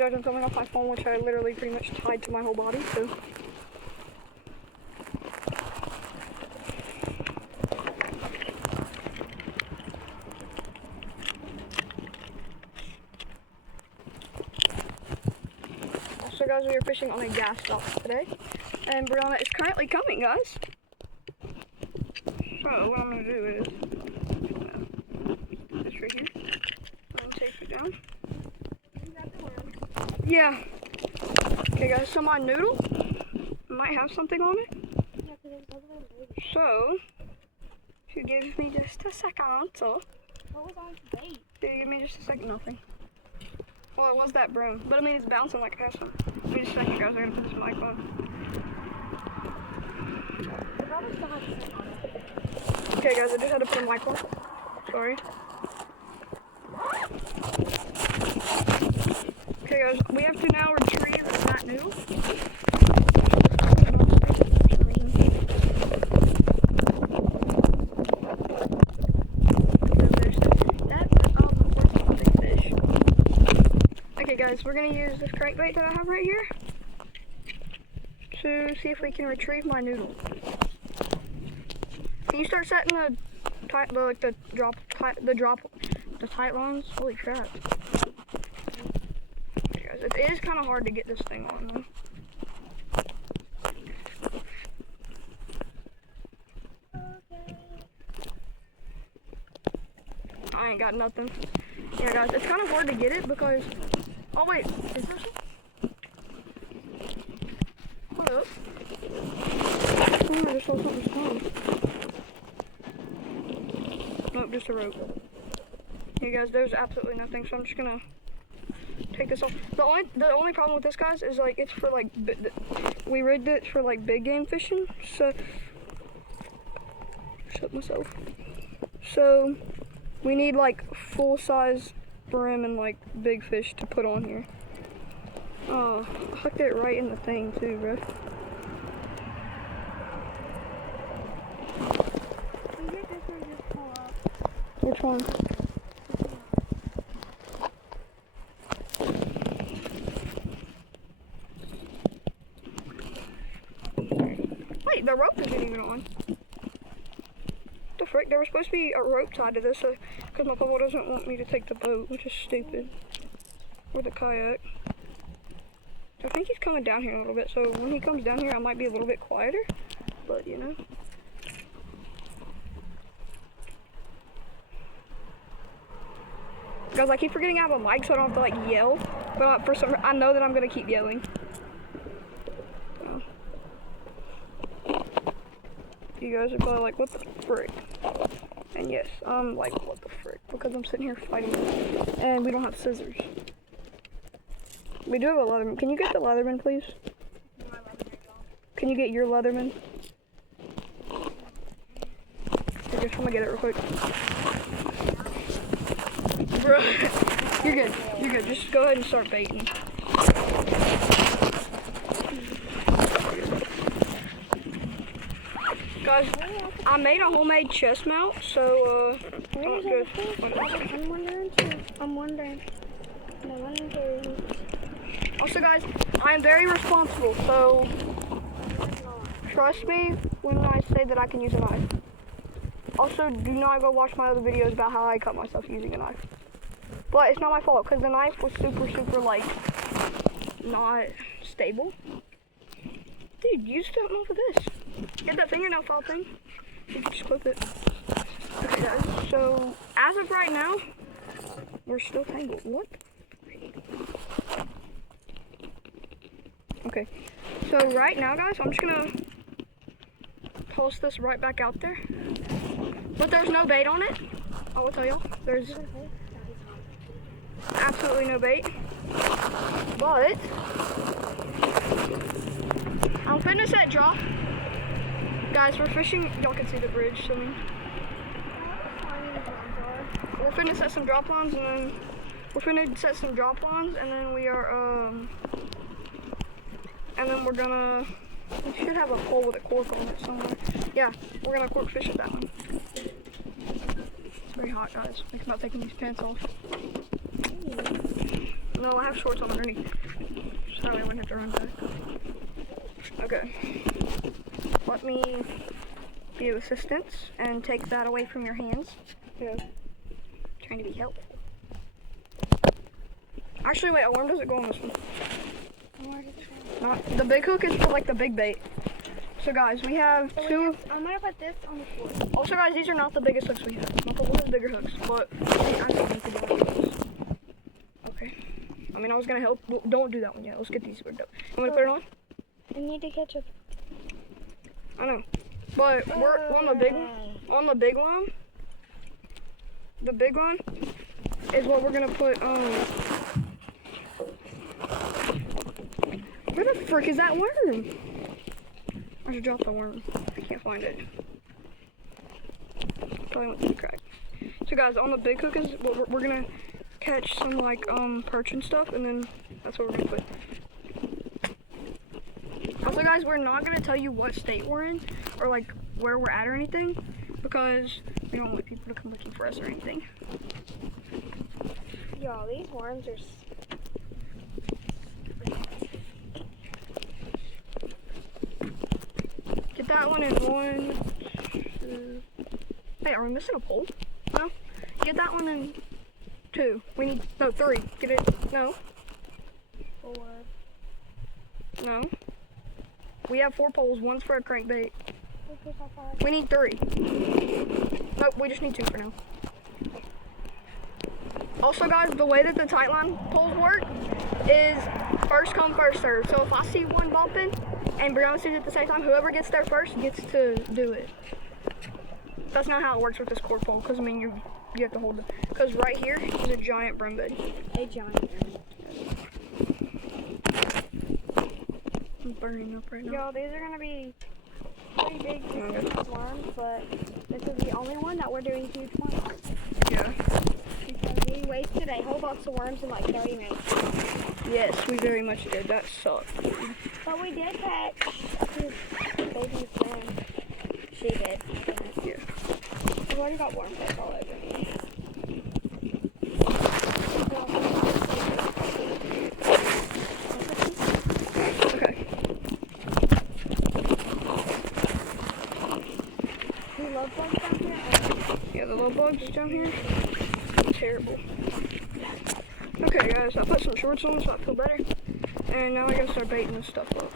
judge, I'm filming off my phone, which I literally pretty much tied to my whole body, so. So guys, we are fishing on a gas stop today, and Brianna is currently coming, guys. So what I'm gonna do is, this right here, I'm gonna take it down. Yeah. Okay guys, so my noodle might have something on it. So, if you give me just a second. What was on the bait? Dude, give me just a second, nothing. Well, it was that broom, but I mean it's bouncing like it has some. Give me just a second guys, I gotta put this mic on. Okay guys, I just had to put a mic on. Sorry. Okay guys, we have to now retrieve that noodle. Okay guys, we're gonna use this crankbait that I have right here to see if we can retrieve my noodle. Can you start setting the tight lines? Holy crap. Okay guys, it is kind of hard to get this thing on though. I ain't got nothing. Yeah guys, it's kind of hard to get it because, oh wait, is there something? What up? Oh, I just saw something strong. Nope, just a rope. Yeah guys, there's absolutely nothing, so I'm just gonna take this off. The only problem with this, guys, is like it's for like we rigged it for like big game fishing. So shut myself. So we need like full size brim and like big fish to put on here. Oh, I hooked it right in the thing too, bro. Which one? Wait, the rope isn't even on. The frick, there was supposed to be a rope tied to this because my papa doesn't want me to take the boat, which is stupid. Or the kayak. I think he's coming down here a little bit, so when he comes down here I might be a little bit quieter, but you know. Guys, I keep forgetting I have a mic so I don't have to like yell, but for some I know that I'm gonna keep yelling. So. You guys are probably like, what the frick? And yes, I'm like, what the frick? Because I'm sitting here fighting and we don't have scissors. We do have a Leatherman. Can you get the Leatherman, please? Can you get your Leatherman? I just want to get it real quick. Bro, you're good. You're good. Just go ahead and start baiting. Guys, I made a homemade chest mount, so I'm wondering. Also, guys, I am very responsible, so trust me when I say that I can use a knife. Also, do not go watch my other videos about how I cut myself using a knife. But it's not my fault, because the knife was super, like, not stable. Dude, use something off of this. Get that fingernail file thing. You can just clip it. Okay, guys, so as of right now, we're still tangled. What? Okay, so right now, guys, I'm just gonna toss this right back out there. But there's no bait on it. I will tell y'all, there's absolutely no bait. But I'm finna set drop. Guys, we're fishing. Y'all can see the bridge. So we're finna set some drop lines, and then we are and then we're gonna. We should have a pole with a cork on it somewhere. Yeah, we're gonna cork fish at that one. It's very hot, guys. Think about taking these pants off. No, I have shorts on underneath. So I wouldn't have to run back. Okay. Let me give you assistance and take that away from your hands. Yeah. Trying to be helpful. Actually, wait, a worm doesn't go on this one. Not, the big hook is for like the big bait. So guys, we have two. I'm gonna put this on the floor. Also guys, these are not the biggest hooks we have. Multiple has bigger hooks, but I don't need to do this. Okay. I mean, I was gonna help. Well, don't do that one yet. Let's get these worked up. You want to put it on? I need to catch up. I know. But we're on the big one. The big one is what we're gonna put. Where the frick is that worm? I should drop the worm. I can't find it. Probably went through the crack. So guys, on the big hook is we're gonna catch some like perch and stuff, and then that's what we're gonna put. Also guys, we're not gonna tell you what state we're in or like where we're at or anything, because we don't want people to come looking for us or anything. Y'all, these worms are. Get that one in 1, 2. Hey, are we missing a pole? No. Get that one in 2. We need 3. Get it? No. 4. No. We have 4 poles. One's for a crankbait. We need 3. Nope, we just need 2 for now. Also guys, the way that the tight line poles work is first come, first serve. So if I see one bumping and Brianna sees it at the same time, whoever gets there first gets to do it. That's not how it works with this cord pole, because I mean you have to hold it. Because right here is a giant brim bed. A giant worm. I'm burning up right now. Y'all, these are gonna be pretty big worms, but this is the only one that we're doing huge ones. Yeah. Because we wasted a whole box of worms in like 30 minutes. Yes, we very much did. That sucked. But we did catch his baby friend. She did. Yeah. I've already got worm bites all over me. Okay. Do you love bugs down here? Yeah, the little bugs down here. Terrible. Okay guys, I put some shorts on so I feel better. And now I gotta start baiting this stuff up.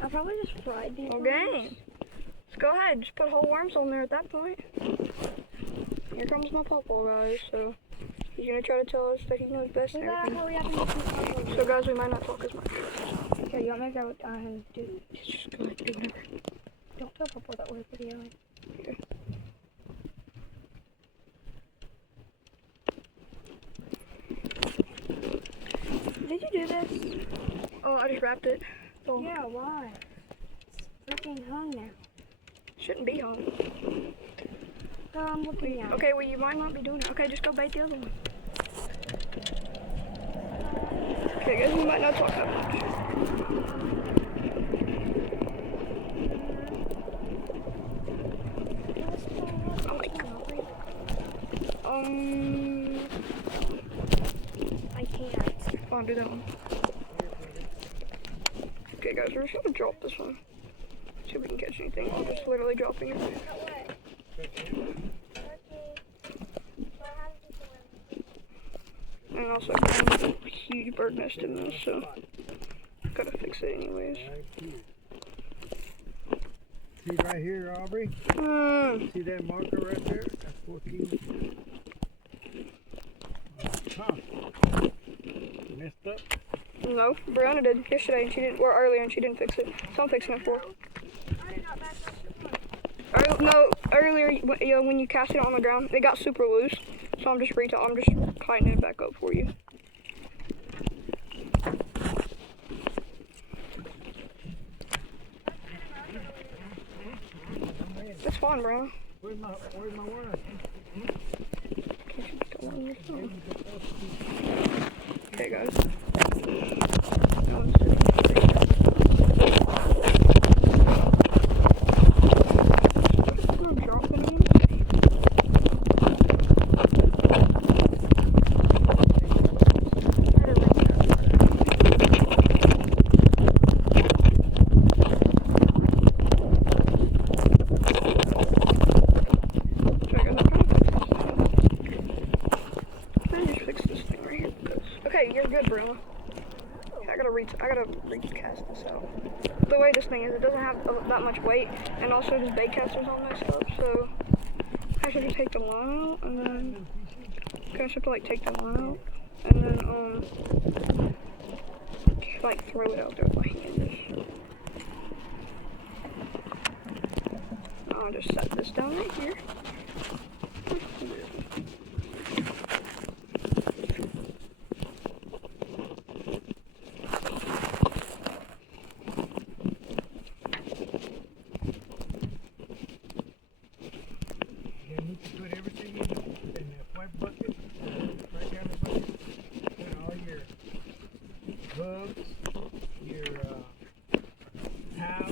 I probably just fried these. Okay. Let's go ahead. Just put whole worms on there at that point. Here comes my pawpaw, guys. So he's gonna try to tell us that he knows best and everything. Hurry up and get some pawpaws. So guys, we might not talk as much. Okay, you want me to go and do? Just go ahead, do whatever. Don't tell Papa that we're videoing. Okay. Did you do this? Oh, I just wrapped it. So Yeah, why? It's freaking hung now. shouldn't be hung. So I'm looking at it. Okay, well you might not be doing it. Okay, just go bait the other one. Okay, guys, we might not talk that much. Oh my god. I can't. Come on, do that one. Okay, guys, we're just gonna drop this one. See if we can catch anything. I'm just literally dropping it. And also, I have a huge bird nest in this, so gotta fix it anyways. See right here, Aubrey? See that marker right there? That's 14. Huh. Messed up? No, Brianna did yesterday, and she didn't, or earlier, and she didn't fix it. So I'm fixing it for her. No, earlier when you cast it on the ground, it got super loose. So I'm just tightening it back up for you. It's fine, bro. Where's my worm? Can't you put one on your phone? Okay, guys. That one's doing I'm dropping them. fix this thing right here. Okay, you're good, Bruno. Okay, I gotta recast this out. The way this thing is, it doesn't have that much weight, and also this bait caster's all messed up, so I should just take the line out, and then I have to like take the line out, and then just, like throw it out there with my hand. I'll just set this down right here. Hooks, your towel.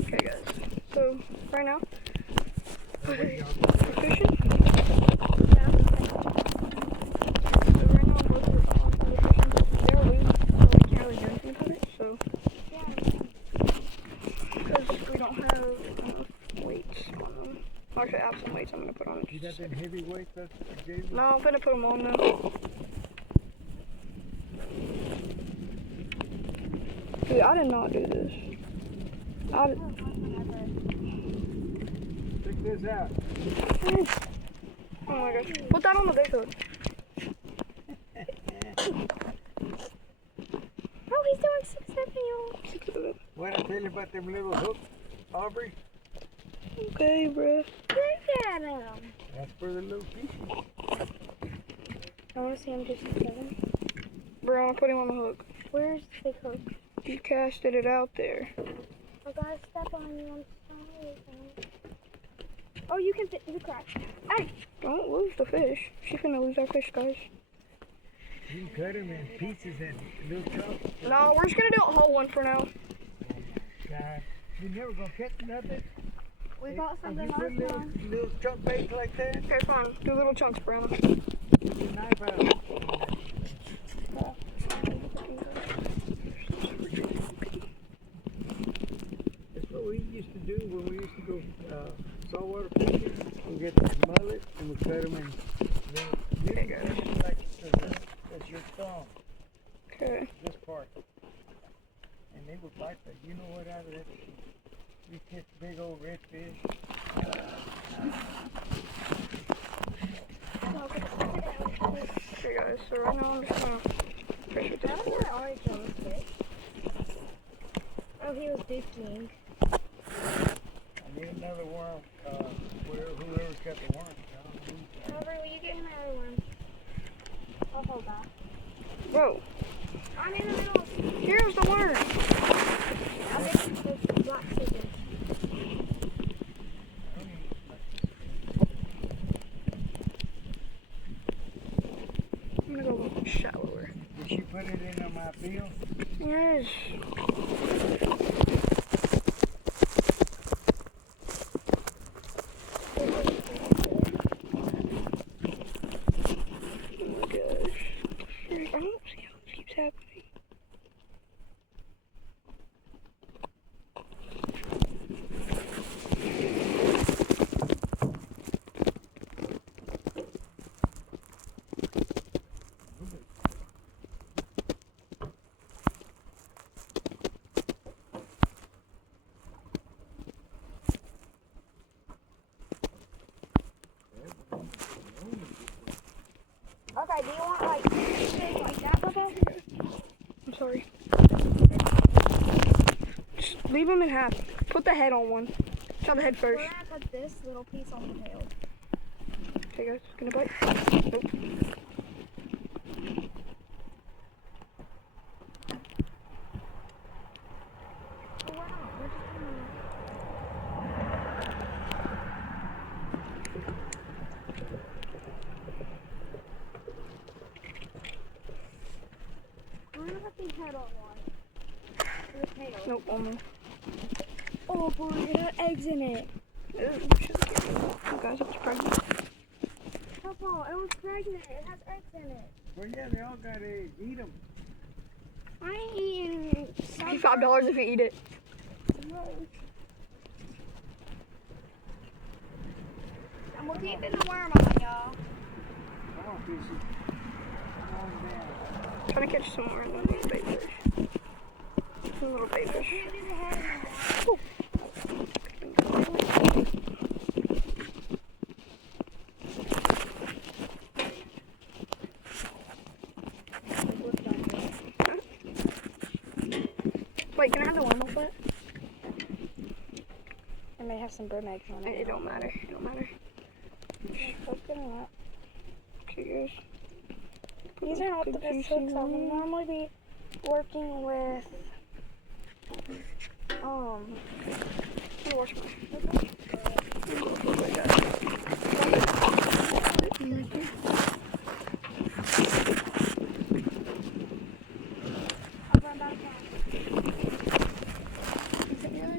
Okay, guys. So right now, Where we're y'all fishing. Yeah. So right now, both are fishing. They're loose, so we can't really do anything about it. So Yeah. because we don't have enough weights on them. Actually, I have some weights I'm gonna put on it. You got them heavy weights that I gave you? No, I'm gonna put them on now. Dude, I did not do this. Check this out. Oh my gosh. Put that on the big hook. Oh, he's doing 670. What I tell you about them little hooks, Aubrey? Okay, bruh. Look at him. That's for the little fish. I want to see him do 670. Bro, I'm putting him on the hook. Where's the big hook? You casted it out there. I gotta step on you. I'm sorry. Oh, you can fit the crack. Hey! Don't lose the fish. She's gonna lose our fish, guys. You can cut them in pieces and little chunks. No, we're just gonna do a whole one for now. God, you never gonna catch nothing. We got something If you else put on. little chunk baits like that, Okay, fine. Do little chunks, Brown. get your knife out. That's what we used to do when we used to go saltwater fishing. We get this mullet and we cut them in little pieces like that's your thumb, Okay. this part. And they would bite the you know what out of that. We catch big old redfish. Okay, guys. So right now I'm just gonna fish with this That was board. my orange jellyfish. Oh, he was dooking. I need another worm. Whoever's got the worm. However, will you get him another one? I'll hold that. Whoa. I'm in the middle. Here's the worm. I'll get the black scissors. I'm gonna go a little shallower. Did she put it in on my bill? Yes. Oh my gosh. I don't see how this keeps happening. Okay, do you want like big like that, Papa? I'm sorry. Just leave them in half. Put the head on one. Try the head We're first. gonna put this little piece on the tail. Okay, guys. Gonna bite. Nope. Oh, we're not. We're just gonna... We're gonna put the head on one. The tail. Nope. Almost. Oh, boy, it had eggs in it. Ew, shit. You guys, it's pregnant. Papa, it was pregnant. It has eggs in it. Well, yeah, they all got eggs. Eat them. I ain't eating $5 if you eat it. I'm I'm gonna keep the worm on, y'all. Come on, Fishy. Come on down. Trying to catch some more little bait fish. Some little bait fish. Can't do the head anymore. Wait, can I have the worm off it? It may have some bird eggs on it. It don't matter. It don't matter. That's good enough. Okay, guys. These are not the best hooks. I would normally be working with I'm gonna wash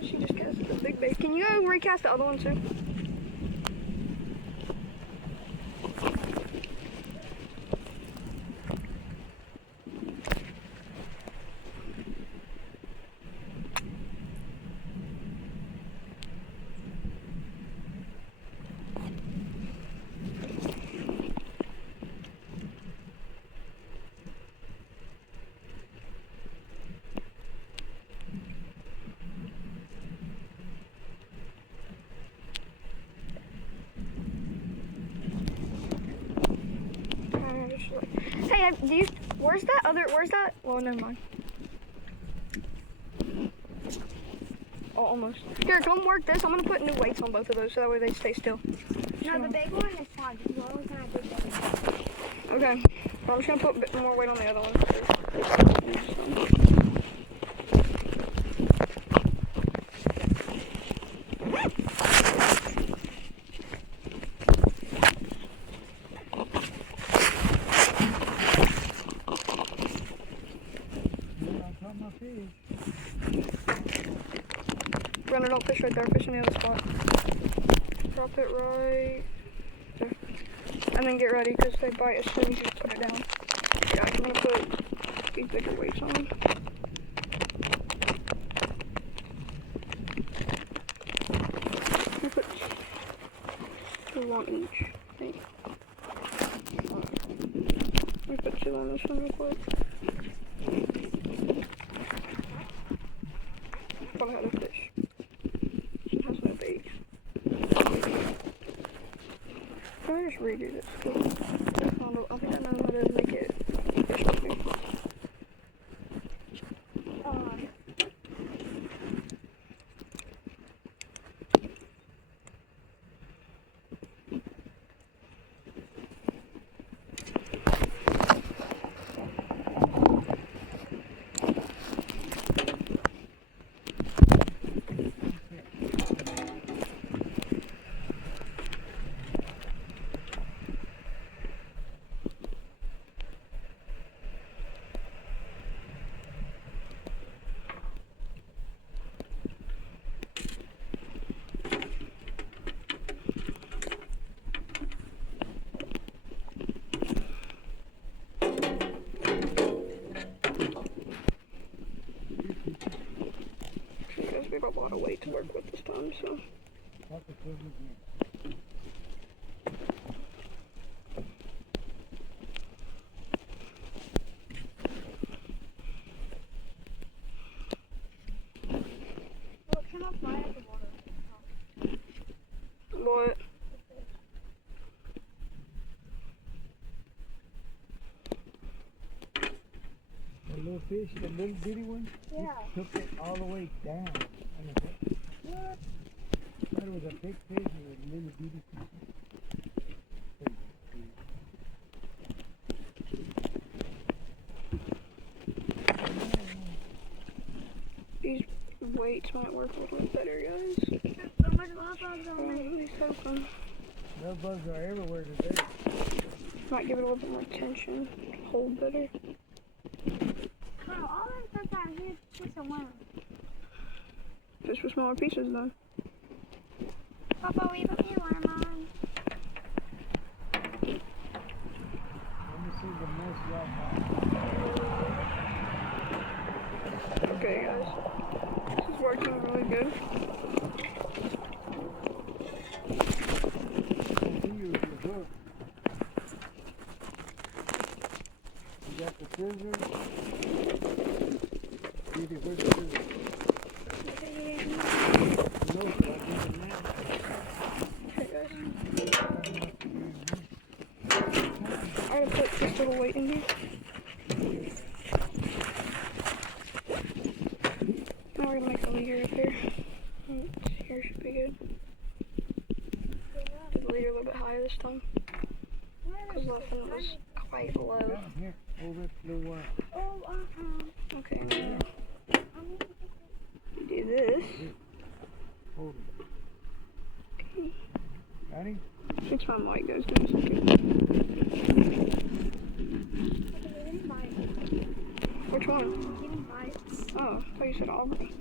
She just cast the big bait. Can you go recast the other one too? Hey, where's that? Well, never mind. Oh, almost. Here, come work this. I'm gonna put new weights on both of those so that way they stay still. No, the big one is fine. You always gonna have big one. Okay. Well, I'm just gonna put a bit more weight on the other one. Runner, don't fish right there. Fish in the other spot. Drop it right there. And then get ready because they bite as soon as you put it down. Yeah, I'm gonna put these bigger weights on them. I'm gonna put 2 on each. I think. Let me put 2 on this one real quick. Probably had a fish. It has no bait. Can I just redo this? I think I know how to make it fish with me. We have a lot of weight to work with this time, so. Look, turn off mine at the water. What? The little fish, the little bitty one? Yeah. Took it all the way down. What? It was a big fish and a little bitty fish. These weights might work a little bit better, guys. So much love bugs on me. Really hoping. Love bugs are everywhere today. Might give it a little bit more tension. Hold better. Bro, all them sometimes you just a worm. Just for smaller pieces, though. Papa, will you put me a worm on? Let me see the most y'all got. Okay, guys. This is working really good. scissors. Didi, where's the scissors? No, I didn't now. Okay, guys. I'm gonna put this little weight in here. Now we're gonna make a leader up here. Here should be good. The leader a little bit higher this time. Because last one was quite low. Down here, hold it a little while. Okay, now do this. Hold it. Got him? Fix my mic, guys. Give me a second. Which one? Oh, I thought you said Aubrey.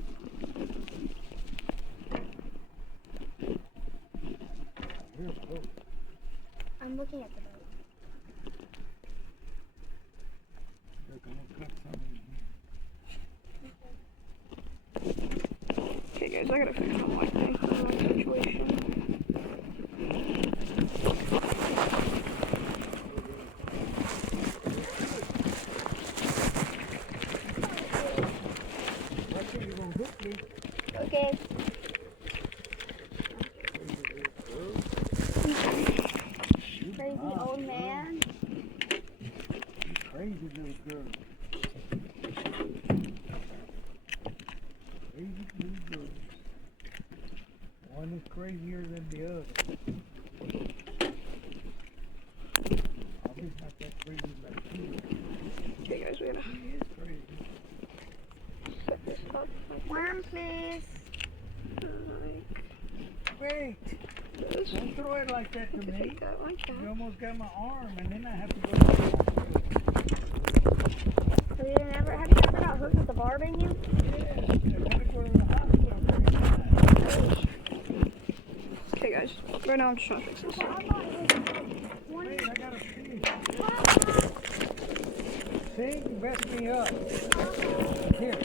Here, hold. I'm looking at the boat. Look, I'm gonna cut some in here. Okay, guys, I gotta fix my mic thing. I don't know the situation. Watch it, you're gonna hook me. Okay. Crazy old man. You crazy little girl. Crazy little girl. One is crazier than the other. I'll be not that crazy like you. Okay, guys, we gotta He is crazy. set this up. Worm, please. Like Wait, this. don't throw it like that to me. Take that like You that. almost got my arm, and then I have to go to the hospital. Have you ever got hooked with a barb in you? Yes, I gotta go to the hospital pretty bad. Okay, guys. Right now, I'm just trying to fix this. Wait, I gotta see. See, you messed me up. Here.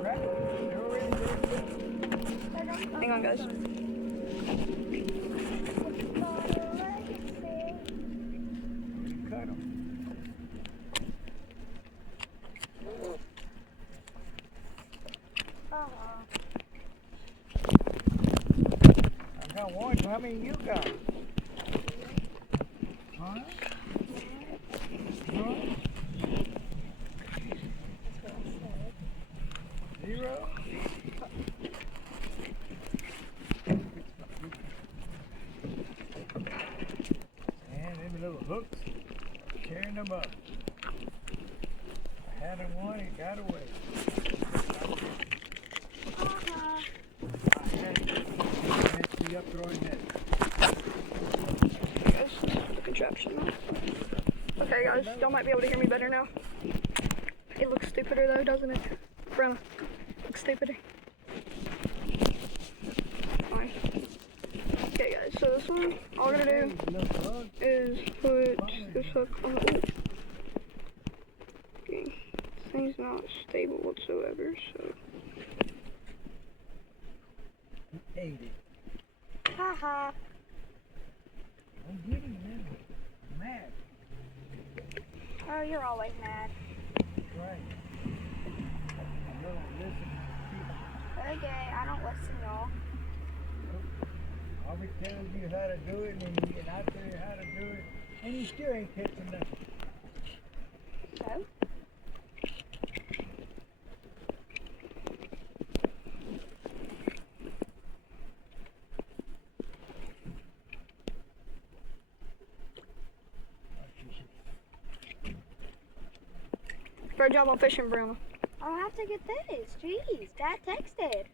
Right? They're already there. Hang on, guys. Cut them. I got one. How many you got? Huh? Huh? 0? And them little hooks, tearing them up. I had him one, he got away. I had him. Messed me up throwing that. Okay, guys. The contraption now. Okay, guys. Y'all might be able to hear me better now. It looks stupider, though, doesn't it? Grandma. Looks stupider. Fine. Okay, guys. So this one, all we're gonna do is put this hook on the boat. Okay. This thing's not stable whatsoever, so. Ate it. Haha. I'm getting him. I'm mad. Oh, you're always mad. Right. I'm gonna listen to Okay, I don't listen, y'all. people. I'll be telling you how to do it, and I tell you how to do it, and you still ain't catching nothing. So? Great job on fishing, Brianna. I'll have to get this. Jeez, Dad texted.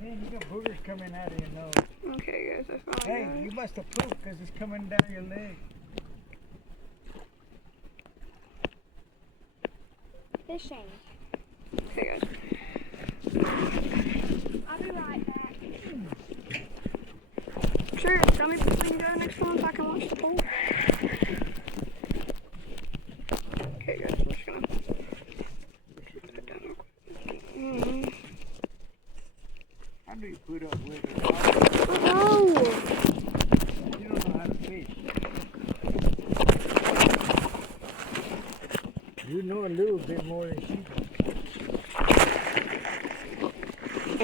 Man, you got boogers coming out of your nose. Okay, guys, I found Hey, it. you must have pooped because it's coming down your leg. Fishing. Okay, guys. I'll be right back. I knew you put up with it. Oh, You don't know how to fish. You know a little bit more than she does. It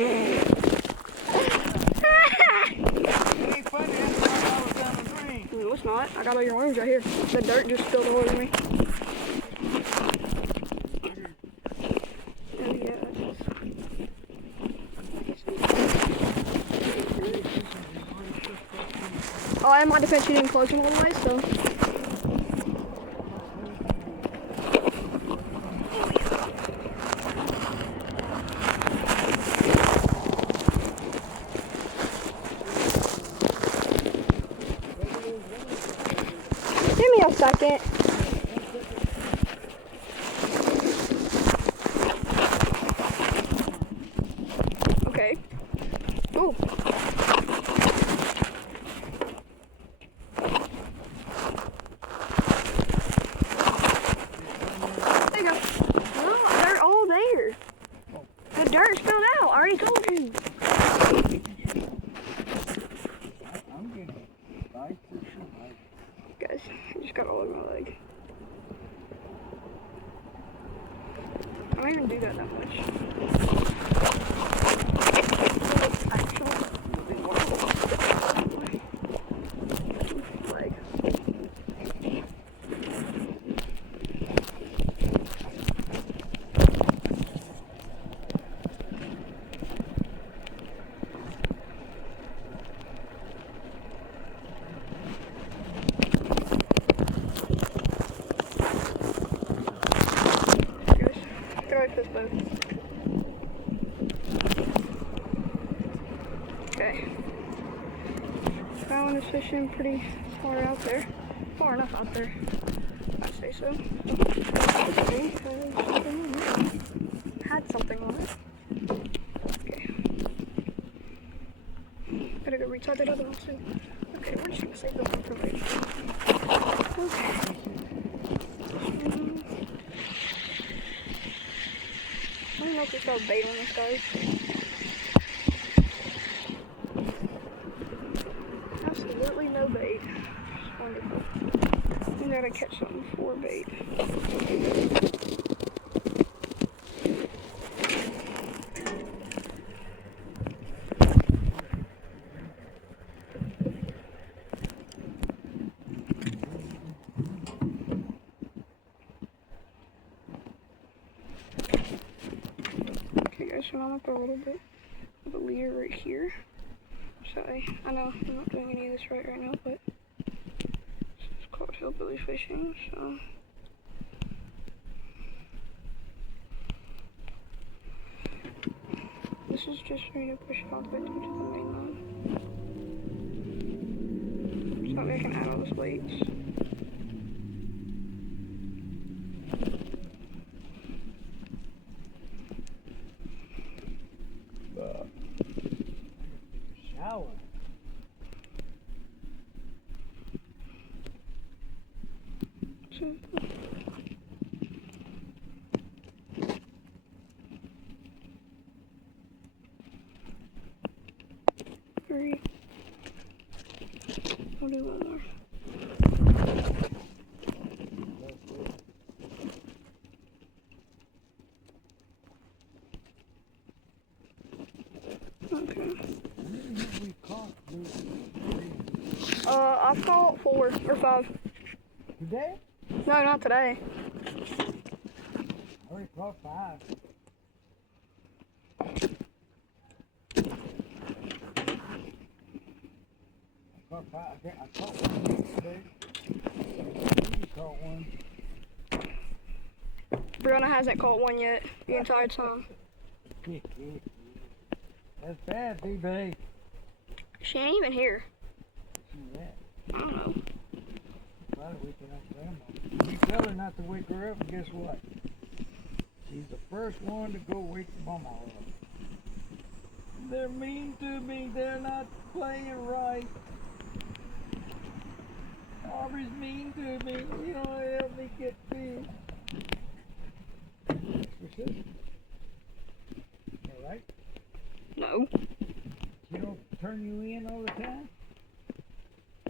ain't funny, that's why I was down the drain. no, it's not. I got all your orange right here. The dirt just spilled all over me. Oh yeah, that's just... Oh, in my defense, she didn't close them all the way, so... Give me a second. Okay. Ooh. There you go. No, they're all there. The dirt spilled out. I already told you. I'm getting bites or something. Guys, I just got all over my leg. I don't even do that much. Leg. Guys, throw it this boat. Okay. That one is fishing pretty far out there. Far enough out there. I'd say so. Hopefully, had something on it. Okay. Gotta go retard that other one soon. Okay, we're just gonna save this one for later. Okay. I don't know if we got bait on this, guys. Absolutely no bait. It's wonderful. We gotta catch something for bait. Okay guys, so I'm gonna throw a little bit of a leader right here. Sorry, I know I'm not doing any of this right now, but it's called hillbilly fishing, so. This is just for me to push it off it into the main line. So that way I can add all those weights. Shower. So, 3. I'll do one more. Okay. We caught I've caught 4 or 5. today? No, not today. I already caught 5. I caught one today. You caught one. Brianna hasn't caught one yet the entire time. That's bad, B-Bay. She ain't even here. See that? I don't know. Probably waking up grandma. You tell her not to wake her up, and guess what? She's the first one to go wake the mama up. They're mean to me. They're not playing right. Aubrey's mean to me. You don't help me get fish. What's this? All right? No. turn you in all the time?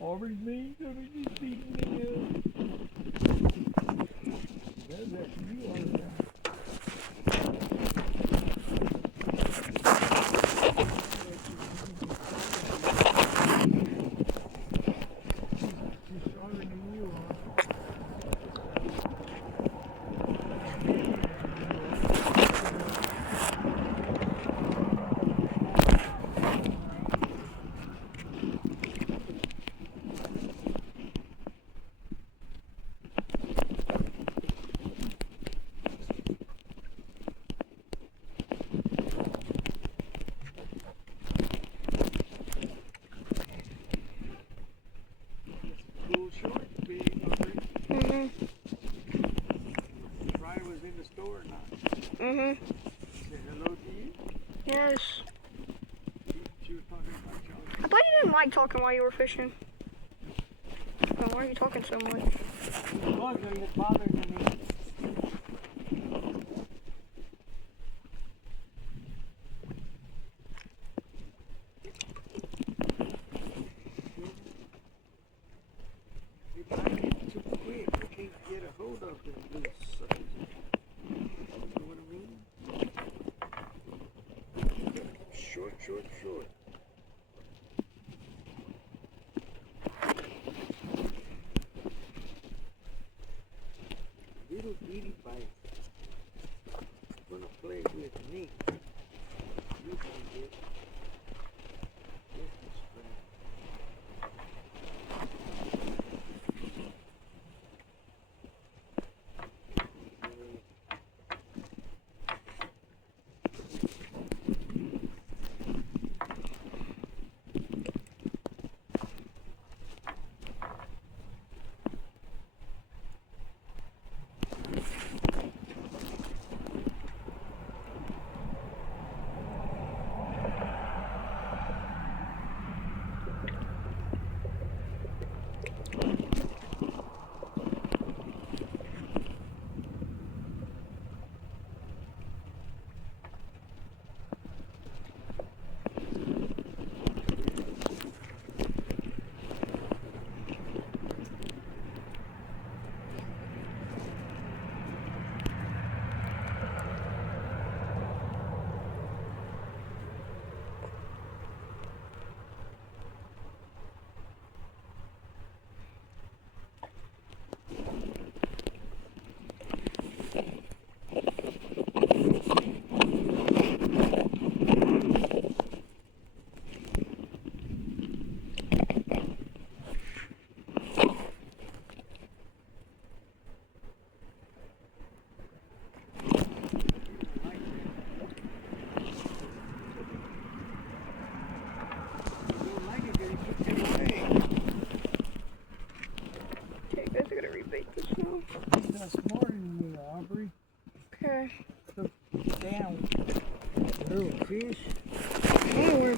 Aubrey's mean to me, she's beating me up. Does that to you all the time. She's stronger than you are. Cool short, big Aubrey. Mhm. Friday was in the store or not? Mhm. Said hello to you. Yes. She was talking about y'all. I thought you didn't like talking while you were fishing. Oh, why are you talking so much? It bothers me. You bite it too quick. You can't get a hold of them loose suckers. You know what I mean? Short, short, short. Little bitty bite. Gonna play with me. You can get this strap. Okay, guys, I gotta rebait this now. That's smarter than me, Aubrey. Okay. Damn little fish. Anyway.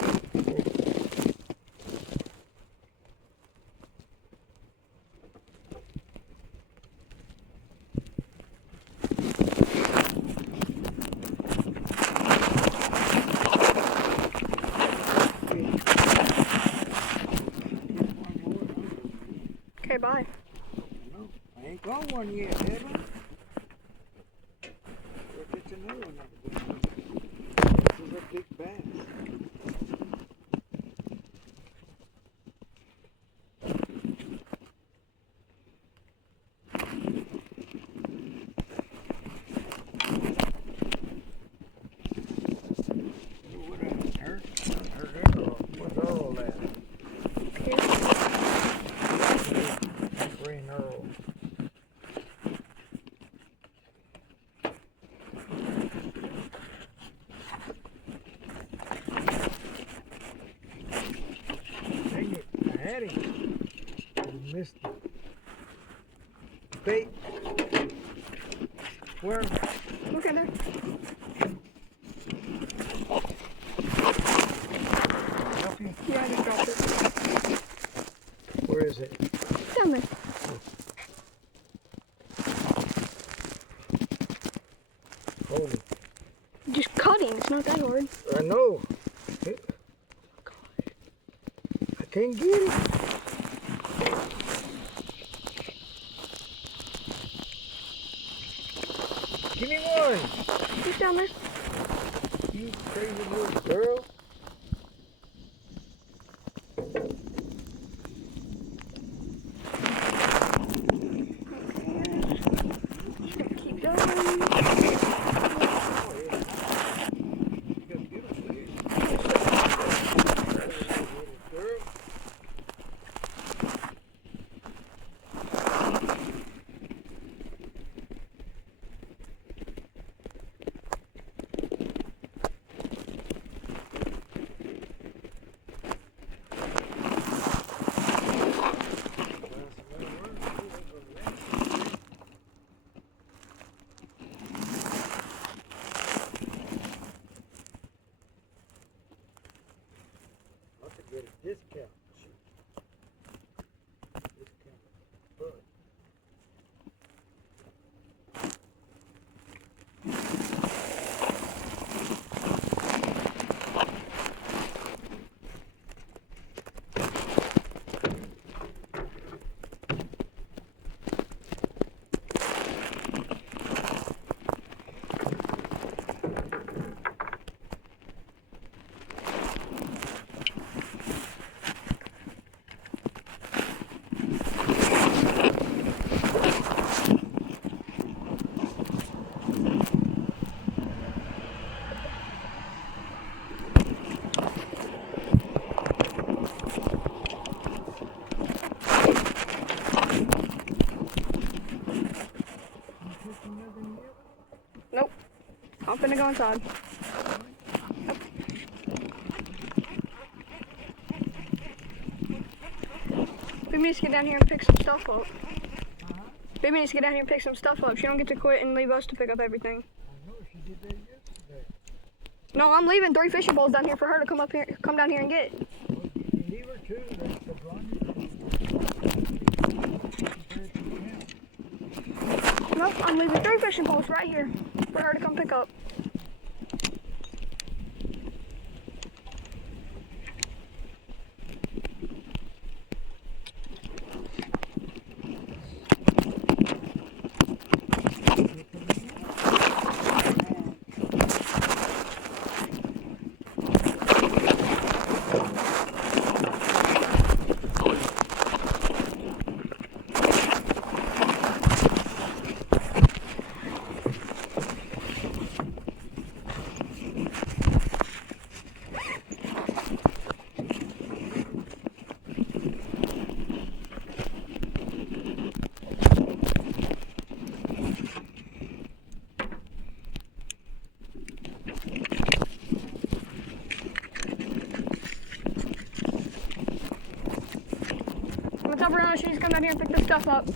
Okay, bye. No, I ain't got one yet, have I? If it's another one, this is a big bass. What I heard? What's all that? Okay. Green Earl. Dang it, I had him. I missed it. Bait. Where? Look at there. Help you? Yeah, I just dropped it. Where is it? Down there. Holy. Just cutting. It's not that hard. I know. can't get it. Give me one. He's down there. You crazy little girl. Just gonna keep going. Get a discount. Discount. Bud. I'm finna go inside. Baby needs to get down here and pick some stuff up. Baby needs to get down here and pick some stuff up. She don't get to quit and leave us to pick up everything. I know she did that yesterday. No, I'm leaving 3 fishing bowls down here for her to come down here and get. Well, you can leave her too. That's the blonde. Nope, I'm leaving 3 fishing poles right here for her to come pick up. I'm gonna tell Brianna she needs to come down here and pick this stuff up.